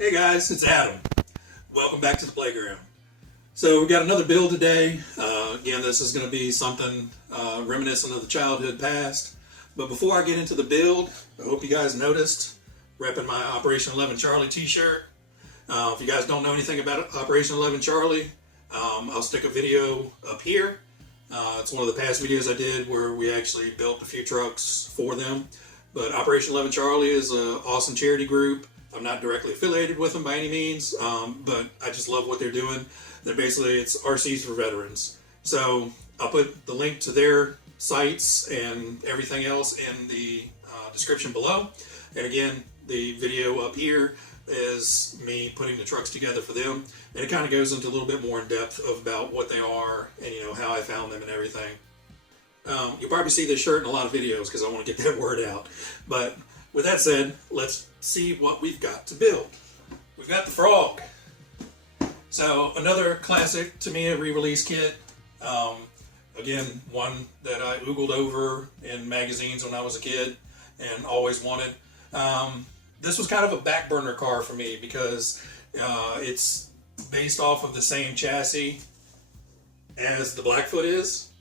Hey guys, it's Adam. Welcome back to the playground. So we got another build today. Again, this is going to be something reminiscent of the childhood past. But before I get into the build, I hope you guys noticed, repping my Operation 11 Charlie t-shirt. If you guys don't know anything about Operation 11 Charlie, I'll stick a video up here. It's one of the past videos I did where we actually built a few trucks for them. But Operation 11 Charlie is an awesome charity group. I'm not directly affiliated with them by any means, but I just love what they're doing. They're basically, it's RCs for veterans. So I'll put the link to their sites and everything else in the description below. And again, the video up here is me putting the trucks together for them. And it kind of goes into a little bit more in depth about what they are and, you know, how I found them and everything. You'll probably see this shirt in a lot of videos because I want to get that word out. But with that said, let's see what we've got to build. We've got the Frog. So another classic Tamiya re-release kit. Again, one that I oogled over in magazines when I was a kid and always wanted. This was kind of a back burner car for me because it's based off of the same chassis as the Blackfoot is.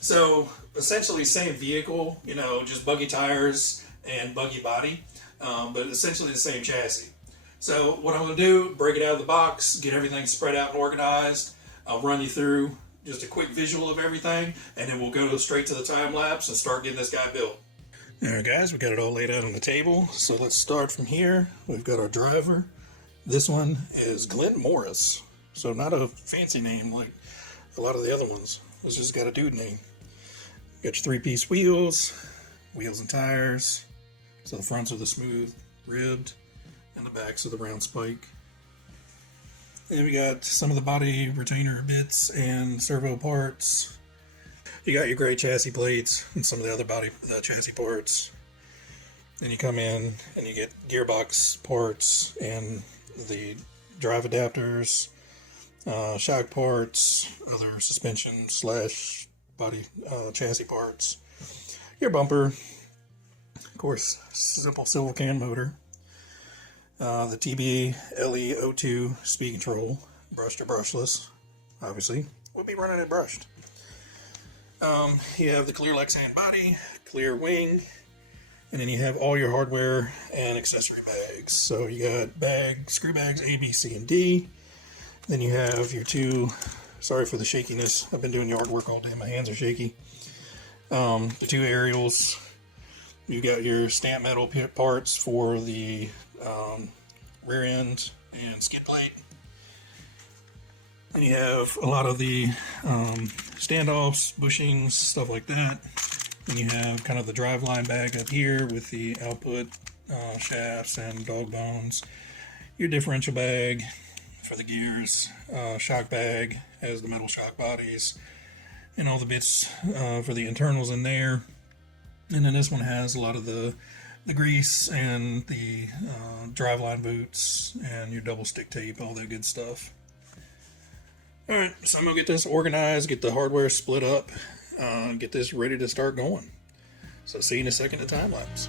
So essentially same vehicle, you know, just buggy tires and buggy body, but essentially the same chassis. So what I'm going to do, break it out of the box, get everything spread out and organized. I'll run you through just a quick visual of everything, and then we'll go straight to the time lapse and start getting this guy built. Alright guys, we got it all laid out on the table, so let's start from here. We've got our driver. This one is Glenn Morris, so not a fancy name like a lot of the other ones. It's just got a dude name. Got your three-piece wheels and tires. So the fronts are the smooth ribbed and the backs are the round spike. Then we got some of the body retainer bits and servo parts. You got your gray chassis plates and some of the other body chassis parts. Then you come in and you get gearbox parts and the drive adapters, shock parts, other suspension slash body chassis parts, your bumper, of course, simple silver can motor, the TB LE02 speed control, brushed or brushless, obviously, we'll be running it brushed. You have the clear Lexan body, clear wing, and then you have all your hardware and accessory bags. So you got screw bags A, B, C, and D. Then you have your two, sorry for the shakiness, I've been doing yard work all day, my hands are shaky. The two aerials. You got your stamp metal parts for the rear end and skid plate. And you have a lot of the standoffs, bushings, stuff like that. And you have kind of the driveline bag up here with the output shafts and dog bones. Your differential bag for the gears, shock bag has the metal shock bodies and all the bits for the internals in there. And then this one has a lot of the grease and the driveline boots and your double stick tape, all that good stuff. Alright, so I'm going to get this organized, get the hardware split up, get this ready to start going. So see you in a second at time lapse.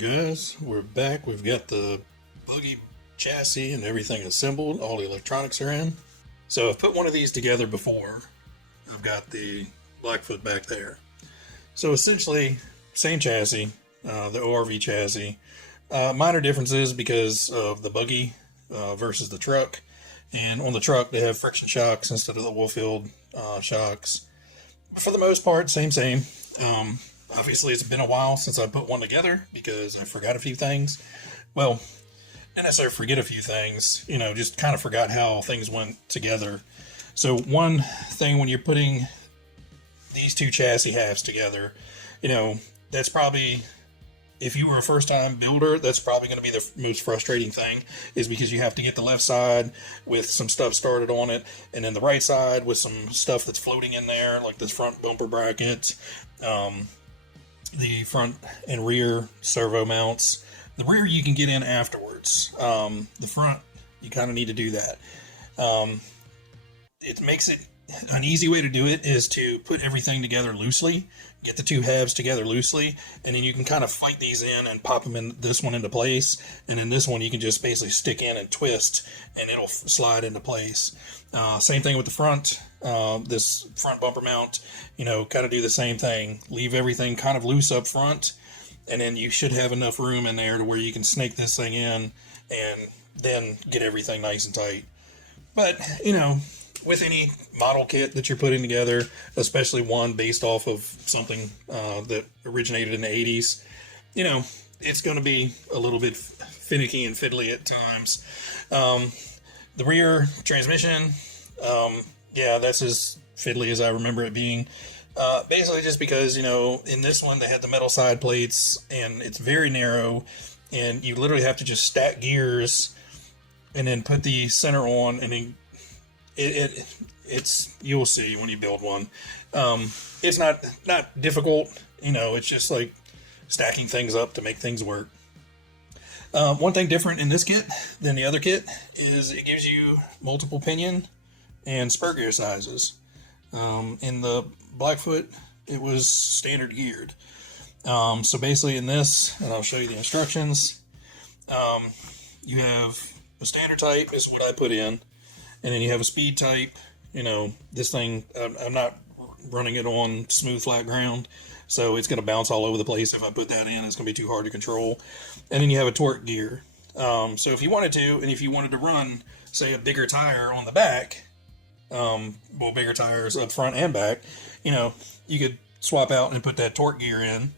guys, we're back. We've got the buggy chassis and everything assembled. All the electronics are in. So I've put one of these together before. I've got the Blackfoot back there. So essentially, same chassis, the ORV chassis. Minor differences because of the buggy versus the truck. And on the truck, they have friction shocks instead of the oil-filled shocks. But for the most part, same. Obviously, it's been a while since I put one together because I forgot a few things. Well, didn't necessarily forget a few things, just kind of forgot how things went together. So one thing when you're putting these two chassis halves together, that's probably, if you were a first-time builder, that's probably going to be the most frustrating thing, is because you have to get the left side with some stuff started on it, and then the right side with some stuff that's floating in there, like this front bumper bracket, the front and rear servo mounts. The rear you can get in afterwards. The front, you kind of need to do that. It makes it an easy way to do it is to put everything together loosely, get the two halves together loosely, and then you can kind of fight these in and pop them in this one into place, and then this one you can just basically stick in and twist and it'll slide into place. Same thing with the front. This front bumper mount, kind of do the same thing. Leave everything kind of loose up front, and then you should have enough room in there to where you can snake this thing in and then get everything nice and tight. But, with any model kit that you're putting together, especially one based off of something that originated in the 80s, it's going to be a little bit finicky and fiddly at times. The rear transmission, that's as fiddly as I remember it being. Basically just because, in this one they had the metal side plates and it's very narrow, and you literally have to just stack gears and then put the center on, and then it's you'll see when you build one. It's not difficult, it's just like stacking things up to make things work. One thing different in this kit than the other kit is it gives you multiple pinion and spur gear sizes. In the Blackfoot, it was standard geared. So basically in this, and I'll show you the instructions, you have a standard type is what I put in, and then you have a speed type. This thing, I'm not running it on smooth flat ground, so it's going to bounce all over the place. If I put that in, it's going to be too hard to control. And then you have a torque gear. So if you wanted to, and if you wanted to run, say, a bigger tire on the back, bigger tires up front and back, you could swap out and put that torque gear in.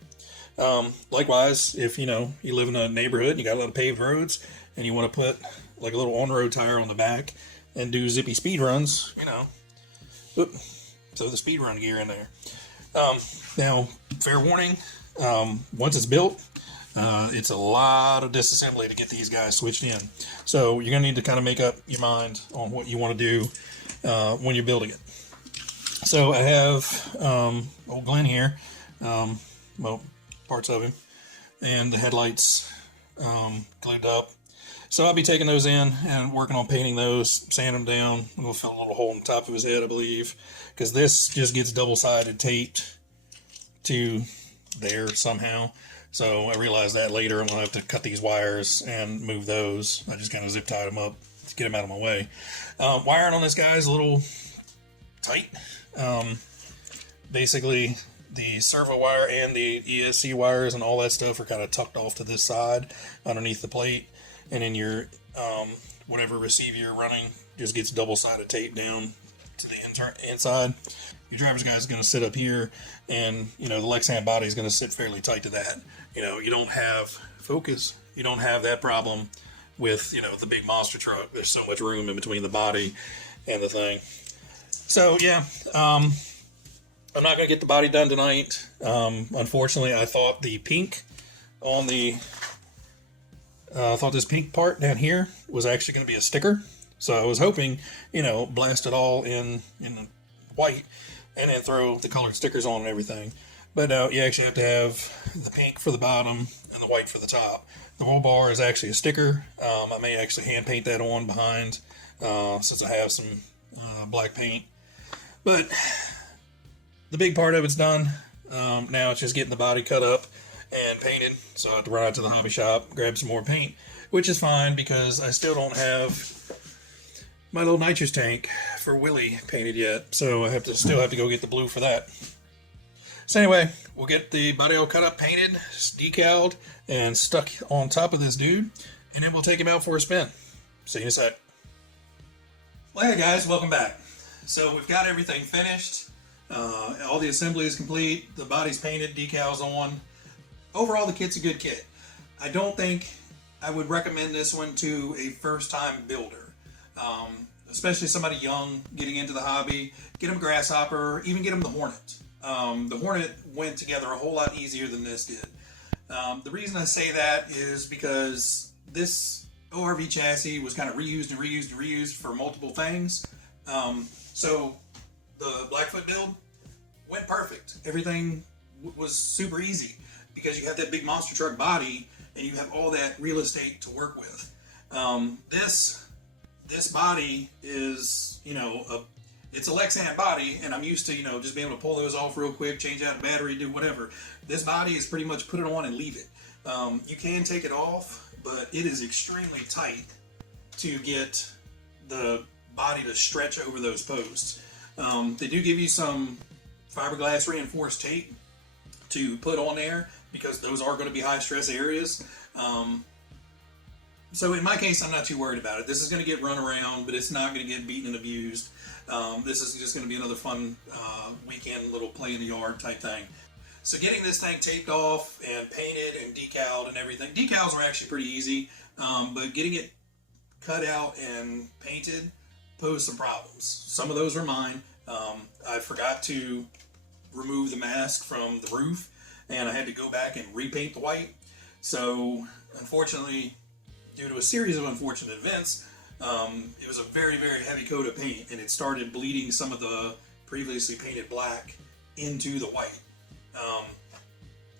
Likewise, if, you live in a neighborhood and you got a lot of paved roads and you want to put like a little on-road tire on the back and do zippy speed runs, so the speed run gear in there. Now, fair warning, once it's built, it's a lot of disassembly to get these guys switched in. So you're going to need to kind of make up your mind on what you want to do when you're building it. So I have old Glenn here, parts of him, and the headlights glued up. So I'll be taking those in and working on painting those, sanding them down. I'm going to fill a little hole in the top of his head, I believe, because this just gets double-sided taped to there somehow. So I realized that later. I'm going to have to cut these wires and move those. I just kind of zip tied them up to get them out of my way. Wiring on this guy is a little tight. Basically, the servo wire and the ESC wires and all that stuff are kind of tucked off to this side underneath the plate. And then your whatever receiver you're running just gets double-sided tape down to the inside. Your driver's guide is going to sit up here, and the Lexan body is going to sit fairly tight to that. You don't have focus. You don't have that problem with the big monster truck. There's so much room in between the body and the thing. So yeah, I'm not going to get the body done tonight. Unfortunately, I thought the pink on the I thought this pink part down here was actually going to be a sticker. So I was hoping, blast it all in the white and then throw the colored stickers on and everything. But you actually have to have the pink for the bottom and the white for the top. The roll bar is actually a sticker. I may actually hand paint that on behind since I have some black paint. But the big part of it's done. Now it's just getting the body cut up and painted. So I have to run out to the hobby shop, grab some more paint, which is fine because I still don't have my little nitrous tank for Willie painted yet. So I still have to go get the blue for that. So anyway, we'll get the body all cut up, painted, decaled, and stuck on top of this dude, and then we'll take him out for a spin. See you in a sec. Well, hey guys, welcome back. So we've got everything finished. All the assembly is complete. The body's painted, decals on. Overall, the kit's a good kit. I don't think I would recommend this one to a first-time builder, especially somebody young getting into the hobby. Get them a Grasshopper, even get them the Hornet. The Hornet went together a whole lot easier than this did. The reason I say that is because this ORV chassis was kind of reused and reused and reused for multiple things. So the Blackfoot build went perfect. Everything was super easy because you have that big monster truck body and you have all that real estate to work with. This body is, it's a Lexan body, and I'm used to, just being able to pull those off real quick, change out a battery, do whatever. This body is pretty much put it on and leave it. You can take it off, but it is extremely tight to get the body to stretch over those posts. They do give you some fiberglass reinforced tape to put on there because those are going to be high stress areas. So in my case, I'm not too worried about it. This is going to get run around, but it's not going to get beaten and abused. This is just going to be another fun weekend little play in the yard type thing. So getting this thing taped off and painted and decaled and everything. Decals are actually pretty easy, but getting it cut out and painted posed some problems. Some of those are mine. I forgot to remove the mask from the roof, and I had to go back and repaint the white. So unfortunately, due to a series of unfortunate events, it was a very, very heavy coat of paint, and it started bleeding some of the previously painted black into the white.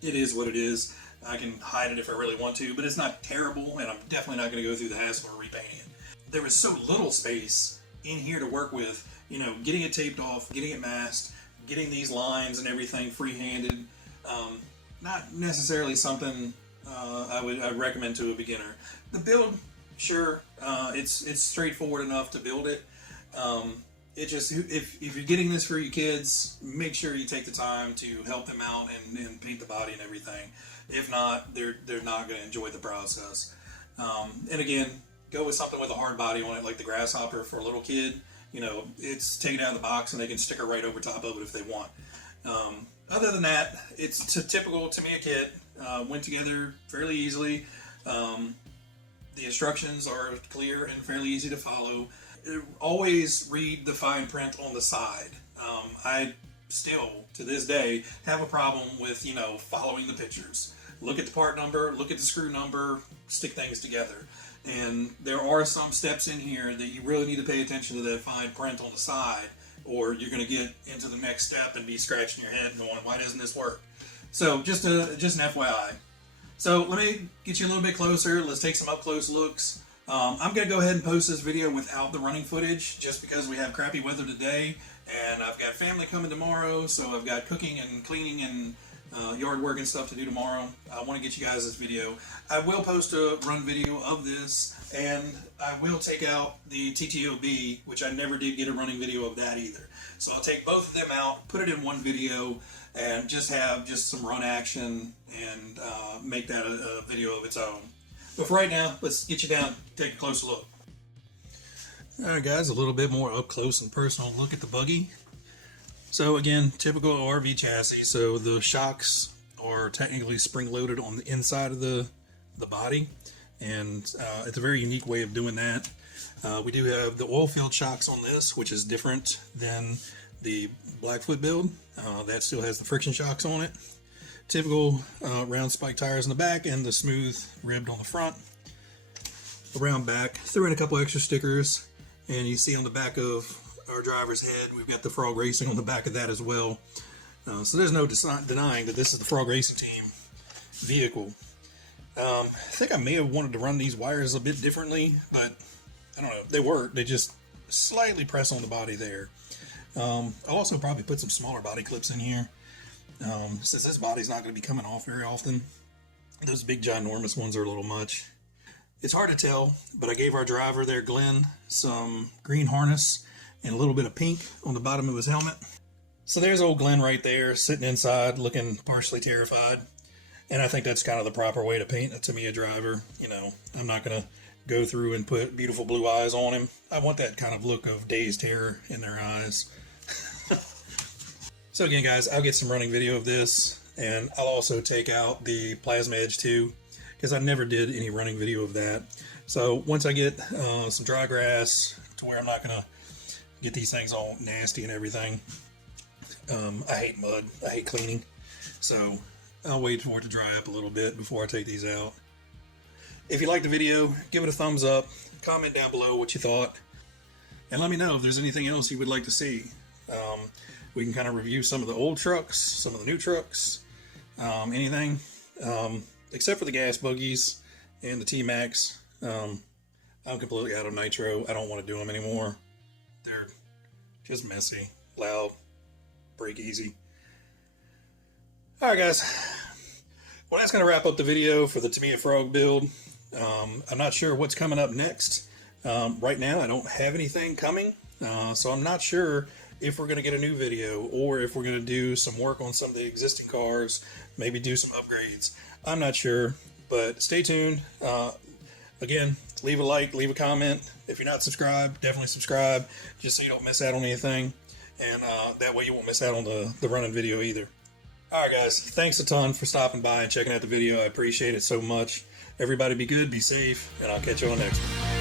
It is what it is. I can hide it if I really want to, but it's not terrible, and I'm definitely not going to go through the hassle of repainting it. There was so little space in here to work with, getting it taped off, getting it masked, getting these lines and everything free-handed. Not necessarily something I'd recommend to a beginner. The build, sure, it's straightforward enough to build it. It just, if you're getting this for your kids, make sure you take the time to help them out and paint the body and everything. If not, they're not going to enjoy the process. And again, go with something with a hard body on it, like the Grasshopper for a little kid. It's taken out of the box and they can stick it right over top of it if they want. Other than that, it's a typical Tamiya kit. Went together fairly easily. The instructions are clear and fairly easy to follow. Always read the fine print on the side. I still, to this day, have a problem with, following the pictures. Look at the part number, look at the screw number, stick things together. And there are some steps in here that you really need to pay attention to that fine print on the side, or you're going to get into the next step and be scratching your head and going, why doesn't this work? So just an FYI. So let me get you a little bit closer. Let's take some up-close looks. I'm going to go ahead and post this video without the running footage just because we have crappy weather today and I've got family coming tomorrow, so I've got cooking and cleaning and yard work and stuff to do tomorrow. I want to get you guys this video. I will post a run video of this, and I will take out the TTOB, which I never did get a running video of that either. So I'll take both of them out, put it in one video, and just have some run action and make that a video of its own. But for right now, let's get you down, take a closer look. Alright guys, a little bit more up close and personal look at the buggy. So again, typical RV chassis, so the shocks are technically spring-loaded on the inside of the body, and it's a very unique way of doing that. We do have the oil-filled shocks on this, which is different than the Blackfoot build. That still has the friction shocks on it. Typical round spike tires in the back and the smooth ribbed on the front. Around back, threw in a couple extra stickers, and you see on the back of our driver's head, we've got the Frog Racing on the back of that as well. So there's no denying that this is the Frog Racing Team vehicle. I think I may have wanted to run these wires a bit differently, but I don't know, they work. They just slightly press on the body there. I'll also probably put some smaller body clips in here. Since this body's not going to be coming off very often, Those big ginormous ones are a little much. It's hard to tell, but I gave our driver there, Glenn, some green harness and a little bit of pink on the bottom of his helmet. So there's old Glenn right there, sitting inside, looking partially terrified. And I think that's kind of the proper way to paint a Tamiya driver. You know, I'm not going to go through and put beautiful blue eyes on him. I want that kind of look of dazed terror in their eyes. So again, guys, I'll get some running video of this, and I'll also take out the plasma edge too, because I never did any running video of that. So once I get some dry grass to where I'm not going to get these things all nasty and everything. I hate mud. I hate cleaning. So I'll wait for it to dry up a little bit before I take these out. If you liked the video, give it a thumbs up. Comment down below what you thought. And let me know if there's anything else you would like to see. We can kind of review some of the old trucks, some of the new trucks, anything. Except for the gas buggies and the T-Max. I'm completely out of nitro. I don't want to do them anymore. They're just messy, loud, break easy. Alright guys, well that's going to wrap up the video for the Tamiya Frog build. I'm not sure what's coming up next. Right now I don't have anything coming, so I'm not sure if we're going to get a new video or if we're going to do some work on some of the existing cars, maybe do some upgrades. I'm not sure, but stay tuned. Again, leave a like, leave a comment. If you're not subscribed, definitely subscribe, just so you don't miss out on anything. And that way you won't miss out on the running video either. Alright guys, thanks a ton for stopping by and checking out the video. I appreciate it so much. Everybody be good, be safe, and I'll catch you on the next one.